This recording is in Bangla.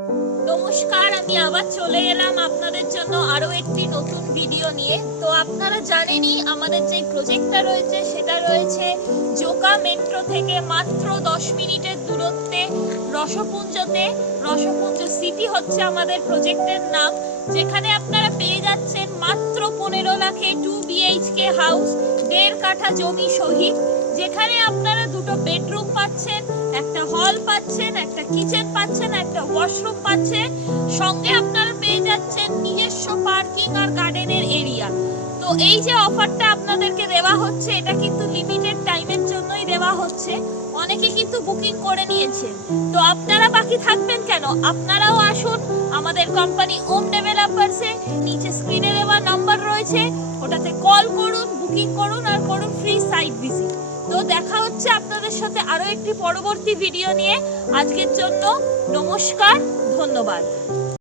নমস্কার, আমি আবার চলে এলাম আপনাদের জন্য আরো একটি নতুন ভিডিও নিয়ে। তো আপনারা জানেনই আমাদের যে প্রজেক্টটা রয়েছে সেটা রয়েছে জোকা মেট্রো থেকে মাত্র 10 মিনিটের দূরত্বে রসপুঞ্জতে। রসপুঞ্জ সিটি হচ্ছে আমাদের প্রজেক্টের নাম, যেখানে আপনারা পেয়ে যাচ্ছেন মাত্র 15 লাখে 2 BHK হাউস, 1.5 কাঠা জমি সহিত, যেখানে আপনারা দুটো বেডরুম পাচ্ছেন, একটা হল পাচ্ছেন, একটা কিচেন পাচ্ছেন, একটা ওয়াশরুম পাচ্ছেন, সঙ্গে আপনারা পেয়ে যাচ্ছেন নিজস্ব পার্কিং আর গার্ডেনের এরিয়া। তো এই যে অফারটা আপনাদেরকে দেওয়া হচ্ছে এটা কিন্তু লিমিটেড টাইমের জন্যই দেওয়া হচ্ছে। অনেকে কিন্তু বুকিং করে নিয়েছেন, তো আপনারা বাকি থাকবেন কেন? আপনারাও আসুন আমাদের কোম্পানি ওম ডেভেলপারসে। নিচে স্ক্রিনে দেওয়া নাম্বার রয়েছে, ওটাতে কল করুন, বুকিং করুন আর করুন ফ্রি সাইট ভিজিট। তো দেখা হচ্ছে আপনাদের সাথে আরো একটি পরবর্তী ভিডিও নিয়ে। আজকের জন্য নমস্কার, ধন্যবাদ।